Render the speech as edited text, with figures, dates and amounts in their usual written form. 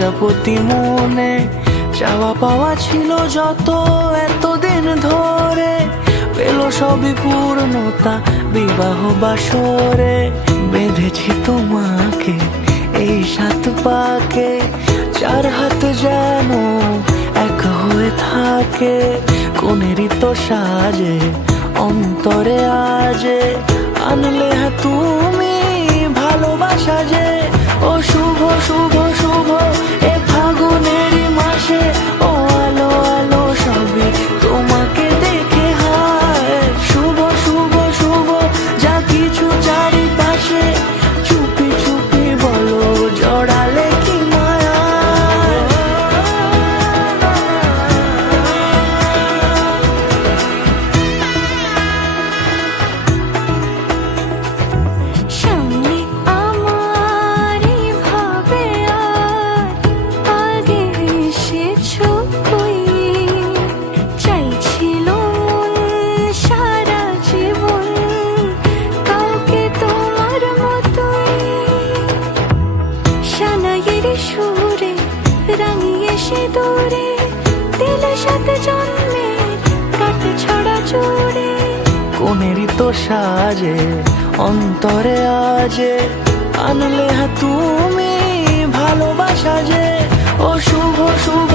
প্রজাপতি মনে চাওয়া পাওয়া ছিল যত এতদিন ধরে, পেল সবই পূর্ণতা বিবাহ বাসরে। বেঁধেছি তোমাকে এই 7 পাকে, 4 হাত যেন এক হয়ে থাকে। কোনেরই তো সাজে অন্তরে আজে, আনলে হ্যাঁ তুমি ভালোবাসা যে। ও শুভ শুভ শুভ এ ফাগুনেরই মাসে, ও আলো আলো সবই তোমাকে দেখে হায়। শুভ শুভ শুভ যা কিছু চারিপাশে, চুপি চুপি বলো জড়ালে কি মায়া। সামনে আমার ভাবে আর আগে এসেছো কই, চাইছিল মন সারা জীবন কাউকে তোমার মতোই। সানাইয়ের সুরে রাঙিয়ে সে দূরে, দিলে 7 জন্মের কাট ছড়া জুড়ে। কোনেরই তো সাজে অন্তরে আজে, আনলে হ্যাঁ তুমি ভালোবাসা যে। ও শুভ শুভ